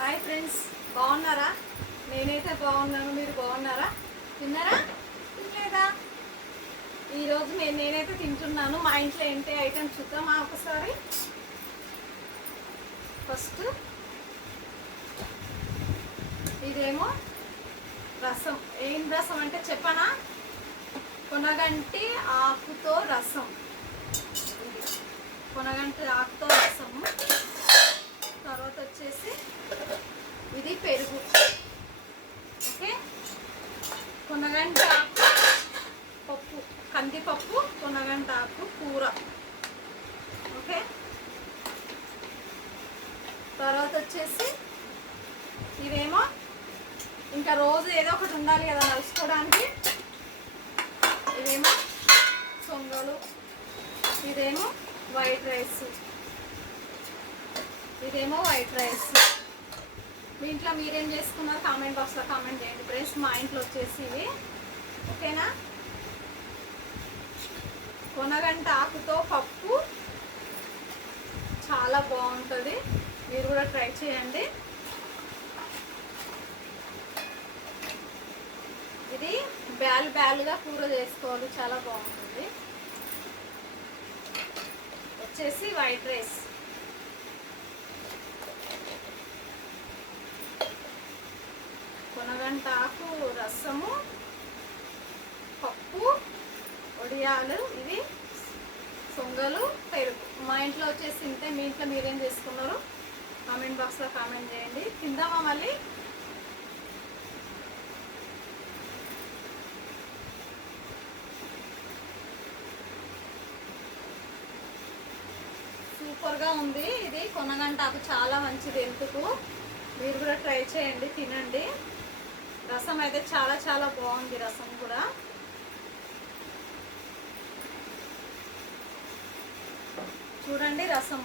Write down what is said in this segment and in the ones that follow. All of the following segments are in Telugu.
హాయ్ ఫ్రెండ్స్, బాగున్నారా? నేనైతే బాగున్నాను. మీరు బాగున్నారా? తిన్నారా? తినలేదా? ఈరోజు నేనైతే తింటున్నాను. మా ఇంట్లో ఏంటి ఐటమ్స్ చూద్దామా ఒకసారి. ఫస్ట్ ఇదేమో రసం. ఏం రసం అంటే చెప్పనా? కొనగంటి ఆకుతో రసం. ఇది కొనగంటి ఆకుతో రసము. తర్వాత వచ్చేసి ఇది పెరుగు. ఓకే, కొనగంటి ఆకు పప్పు, కందిపప్పు, కొనగంటి ఆకు కూర. ఓకే, తర్వాత వచ్చేసి ఇదేమో ఇంకా రోజు ఏదో ఒకటి ఉండాలి కదా నడుచుకోవడానికి. ఇదేమో సొంగలు, ఇదేమో వైట్ రైస్, ఇదేమో వైట్ రైస్. మీ ఇంట్లో మీరేం చేసుకున్నారు కామెంట్ బాక్స్లో కామెంట్ చేయండి ఫ్రెండ్స్. మా ఇంట్లో వచ్చేసి ఇవి. ఓకేనా, కొనగంట ఆకుతో పప్పు చాలా బాగుంటుంది, మీరు కూడా ట్రై చేయండి. ఇది బ్యాలుగా కూర చేసుకోవాలి, చాలా బాగుంటుంది. వచ్చేసి వైట్ రైస్, కొనగంట ఆకు రసము, పప్పు, వడియాలు, ఇవి సొంగలు, పెరుగు. మా ఇంట్లో వచ్చేసి ఇంతే. మీ ఇంట్లో మీరేం చేసుకున్నారు కామెంట్ బాక్స్లో కామెంట్ చేయండి. తిందామా మళ్ళీ? సూపర్గా ఉంది. ఇది కొనగంటాకు చాలా మంచిది హెల్త్కు. మీరు కూడా ట్రై చేయండి, తినండి. రసం అయితే చాలా చాలా బాగుంది. రసం కూడా చూడండి, రసం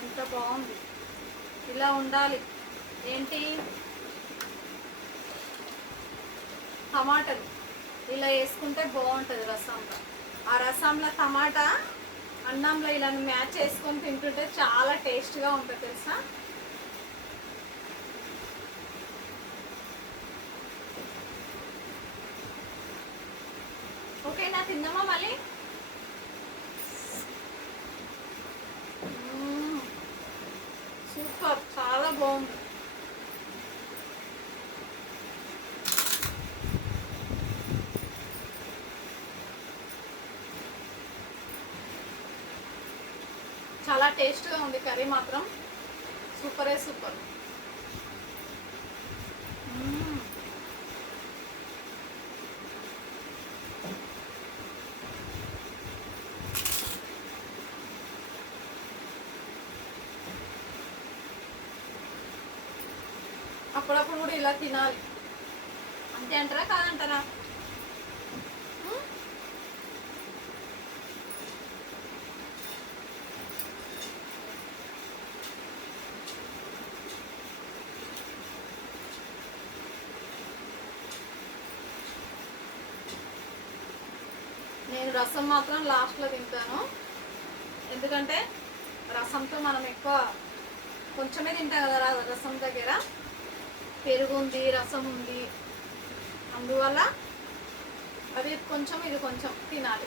ఎంత బాగుంది. ఇలా ఉండాలి. ఏంటి, టమాటాలు ఇలా వేసుకుంటే బాగుంటుంది రసంలో. ఆ రసంలో టమాటా అన్నంలో ఇలా మ్యాచ్ చేసుకొని తింటుంటే చాలా టేస్ట్గా ఉంటుంది తెలుసా. ఓకేనా, తిందామా మళ్ళీ? సూపర్, చాలా బాగుంది. చాలా టేస్ట్గా ఉంది. కర్రీ మాత్రం సూపరే సూపర్. అప్పుడప్పుడు కూడా ఇలా తినాలి. అంతే అంటారా కాదంటారా? నేను రసం మాత్రం లాస్ట్లో తింటాను. ఎందుకంటే రసంతో మనం ఎక్కువ కొంచెమే తింటాం కదా రసం దగ్గర. పెరుగు ఉంది, రసం ఉంది, అందువల్ల అది కొంచెం ఇది కొంచెం తినాలి.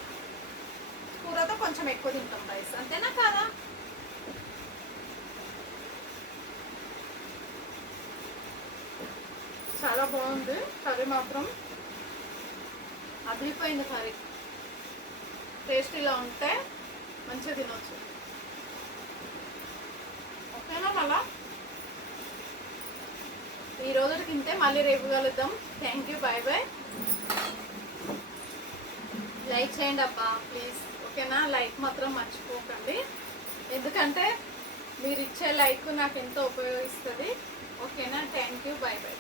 కూరతో కొంచెం ఎక్కువ తింటాం రైస్, అంతేనా కాదా? చాలా బాగుంది కర్రీ మాత్రం, అదిరిపోయింది కర్రీ. టేస్ట్ ఇలా ఉంటే మంచిగా తినొచ్చు. ఓకేనా, మళ్ళా ఈ రోజు తింటే మళ్ళీ రేపు కలుద్దాం. Thank you, bye bye. Like చేయండి అబ్బా ప్లీజ్. ఓకేనా, లైక్ మాత్రం మర్చిపోకండి. ఎందుకంటే మీరు ఇచ్చే లైక్ నాకు ఎంతో ఉపయోగిస్తుంది. ఓకేనా, థ్యాంక్ యూ, బాయ్ బాయ్.